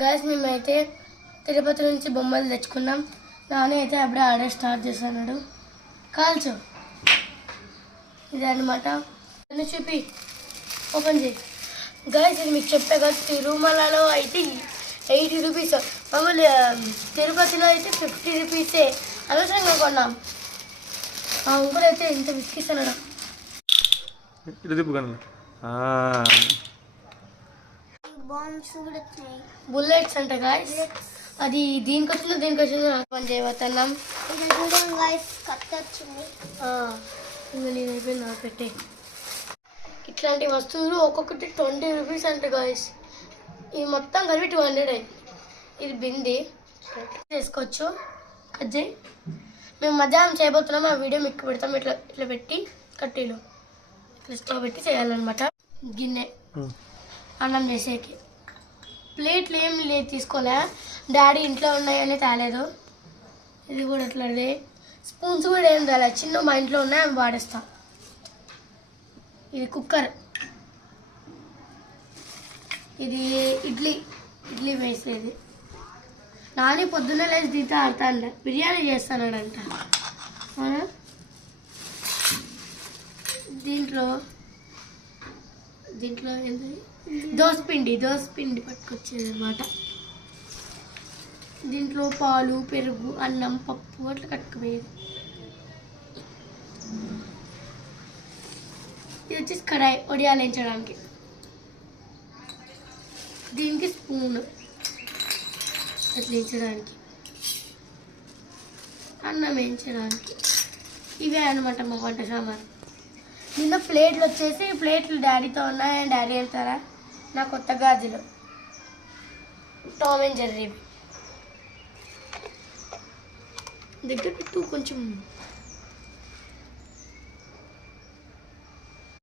Guys మేమైతే తిరుపతి నుంచి బొమ్మలు తెచ్చుకున్నాం. నాని అయితే అప్పుడే ఆర్డర్ స్టార్ట్ చేస్తున్నాడు. కాల్చు ఇది అనమాట. చూపి ఓపెన్ చేయి. గాయస్ ఇది మీకు చెప్పే కదా, తిరుమలలో అయితే 80 రూపీస్, మామూలు తిరుపతిలో అయితే 50 రూపీసే. అనవసరంగా కొన్నాం. ఆ అంకుల్ అయితే ఇంత విసికిస్తున్నాడు. బుల్లెట్స్ అంట గాయస్. అది దీనికి వచ్చిందో పని చేయబోతున్నాం. నేనైపోయింది నా పెట్టే. ఇట్లాంటి వస్తువులు ఒక్కొక్కటి 20 రూపీస్ అంట గాయస్. ఇది మొత్తం కలిపి 200 అయింది. ఇది బింది చేసుకోవచ్చు. కట్ చేయి. మేము మధ్యాహ్నం చేయబోతున్నాం. ఆ వీడియో మీకు పెడతాం. ఇట్లా ఇట్లా పెట్టి కట్టీలు ఇట్లా స్టవ్ పెట్టి చేయాలన్నమాట. గిన్నె అన్నం చేసేకి. ప్లేట్లు ఏం లేదు తీసుకోలే, డాడీ ఇంట్లో ఉన్నాయని తేలేదు. ఇది కూడా అట్లాంటిది. స్పూన్స్ కూడా ఏం తేలేదు, చిన్న మా ఇంట్లో ఉన్నాయి, అవి వాడేస్తా. ఇది కుక్కర్. ఇది ఇడ్లీ వేసేది. నాని పొద్దున్న లేచి దీంతో ఆడతాను, బిర్యానీ చేస్తానంట. దీంట్లో ఏంటి, దోసపిండి పట్టుకొచ్చేది అనమాట. దీంట్లో పాలు, పెరుగు, అన్నం, పప్పు అట్లా కట్టుకుపోయేది. ఇది వచ్చేసి కడాయి, వడియాలు వేయించడానికి. దీనికి స్పూన్ అట్లా వేయించడానికి, అన్నం వేయించడానికి. ఇవే అనమాట మా వంట సామాన్. నిన్న ప్లేట్లు వచ్చేసి, ప్లేట్లు డాడీతో ఉన్నాయి. డాడీ వెళ్తారా నా కొత్త గాజులు టామ్ అండ్ జెర్రీ దగ్గర పెట్టు కొంచెం.